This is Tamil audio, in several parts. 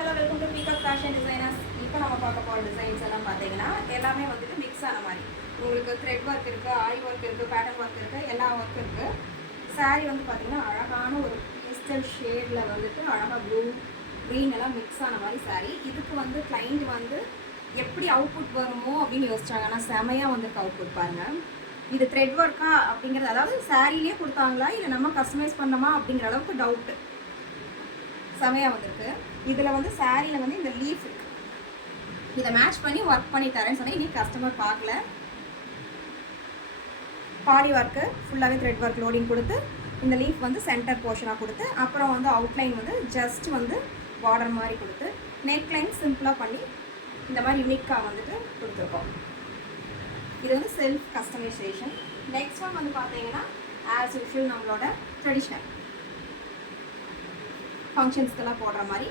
Hello welcome to peacock fashion designers. இப்போ நம்ம பார்க்க போகிற டிசைன்ஸ் எல்லாம் பார்த்தீங்கன்னா எல்லாமே வந்துட்டு மிக்ஸ் ஆன மாதிரி உங்களுக்கு த்ரெட் ஒர்க் இருக்குது, ஆரி ஒர்க் இருக்குது, பேட்டர்ன் ஒர்க் இருக்குது, எல்லா ஒர்க்கும் இருக்குது. சாரீ வந்து பார்த்திங்கன்னா அழகான ஒரு கிறிஸ்டல் ஷேடில் வந்துட்டு அழகாக ப்ளூ க்ரீன் எல்லாம் மிக்ஸ் ஆன மாதிரி சாரீ. இதுக்கு வந்து கிளைண்ட் வந்து எப்படி அவுட்புட் வருமோ அப்படின்னு யோசிச்சாங்க. ஆனால் செமையாக வந்துருக்கு அவுட்புட் பாருங்கள். இது த்ரெட் ஒர்க்கா அப்படிங்கிறது, அதாவது சாரீலேயே கொடுத்தாங்களா இல்லை நம்ம கஸ்டமைஸ் பண்ணோமா அப்படிங்கிற அளவுக்கு டவுட்டு. செமையாக வந்திருக்கு. இதில் வந்து சாரியில் வந்து இந்த லீஃப் இருக்குது, இதை மேட்ச் பண்ணி ஒர்க் பண்ணி தரேன்னு சொன்னேன். இனி கஸ்டமர் பார்க்கல. பாடி ஒர்க்கு ஃபுல்லாகவே த்ரெட் ஒர்க் லோடிங் கொடுத்து இந்த லீஃப் வந்து சென்டர் போர்ஷனாக கொடுத்து அப்புறம் வந்து அவுட்லைன் வந்து ஜஸ்ட் வந்து பார்டர் மாதிரி கொடுத்து நெக்லைன் சிம்பிளாக பண்ணி இந்த மாதிரி யூனிக்காக வந்துட்டு கொடுத்துருக்கோம். இது வந்து செல்ஃப் கஸ்டமைசேஷன். நெக்ஸ்ட் ஒன் வந்து பார்த்தீங்கன்னா ஆஸ் யூஷுவல் நம்மளோட ட்ரெடிஷ்னல் ஃபங்க்ஷன்ஸ்க்கெல்லாம் போடுற மாதிரி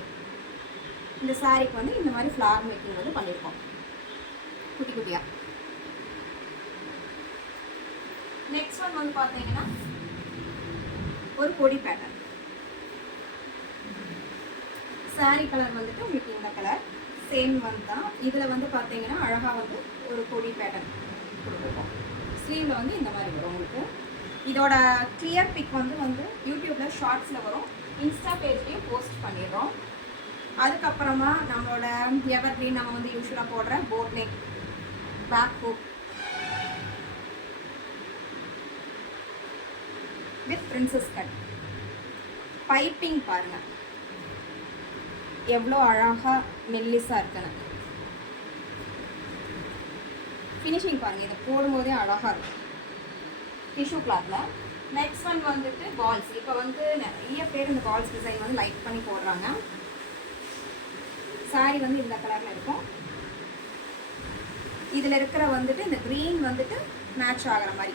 இந்த சாரீக்கு வந்து இந்த மாதிரி ஃப்ளார் மேக்கிங் வந்து பண்ணியிருக்கோம் குட்டி குட்டியாக. நெக்ஸ்ட் ஒன் வந்து பார்த்தீங்கன்னா ஒரு கொடி பேட்டர்ன். சாரீ கலர் வந்துட்டு உங்களுக்கு இந்த கலர் சேம் வந்து தான். இதில் வந்து பார்த்தீங்கன்னா அழகாக வந்து ஒரு கொடி பேட்டர்ன் கொடுத்துருக்கோம். ஸ்லீவில் வந்து இந்த மாதிரி வரும் உங்களுக்கு. இதோட கிளியர் பிக் வந்து யூடியூப்பில் ஷார்ட்ஸில் வரும், இன்ஸ்டா பேஜ்லேயும் போஸ்ட் பண்ணிடுறோம். அதுக்கப்புறமா நம்மளோட எவர் கிரீன் நம்ம வந்து யூஸ்வலாக போடுற boat neck, back hook with princess cut. Piping பாருங்கள் எவ்வளோ அழகாக மெல்லிஸாக இருக்குன்னு. ஃபினிஷிங் பாருங்கள், இதை போடும்போதே அழகாக இருக்கும் டிஷ்யூ கிளாத்தில். நெக்ஸ்ட் ஒன் வந்துட்டு பால்ஸ். இப்போ வந்து நிறைய பேர் இந்த பால்ஸ் டிசைன் வந்து லைக் பண்ணி போடுறாங்க. சாரீ வந்து இந்த கலரில் இருக்கும். இதில் இருக்கிற வந்துட்டு இந்த க்ரீன் வந்துட்டு மேட்ச் ஆகிற மாதிரி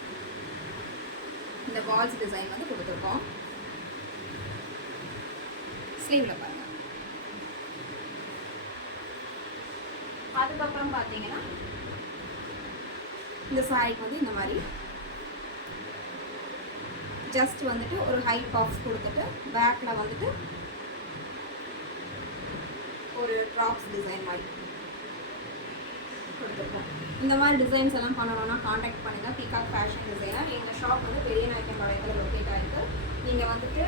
இந்த பால்ஸ் டிசைன் வந்து கொடுத்துருக்கோம். ஸ்லீவில் பாருங்கள். அதுக்கப்புறம் பார்த்தீங்கன்னா இந்த சாரீக்கு வந்து இந்த மாதிரி ஜஸ்ட் வந்துட்டு ஒரு ஹை பாக்ஸ் கொடுத்துட்டு பேக்கில் வந்துட்டு ஒரு ட்ராப்ஸ் டிசைன் மாதிரி கொடுத்துருக்கோம். இந்த மாதிரி டிசைன்ஸ் எல்லாம் பண்ணணும்னா காண்டாக்ட் பண்ணுங்கள் பீகாக் ஃபேஷன் டிசைனர். எங்கள் ஷாப் வந்து பெரிய நாயக்கன் பாளையத்தில் லொக்கேட் ஆகிருக்கு. நீங்கள் வந்துட்டு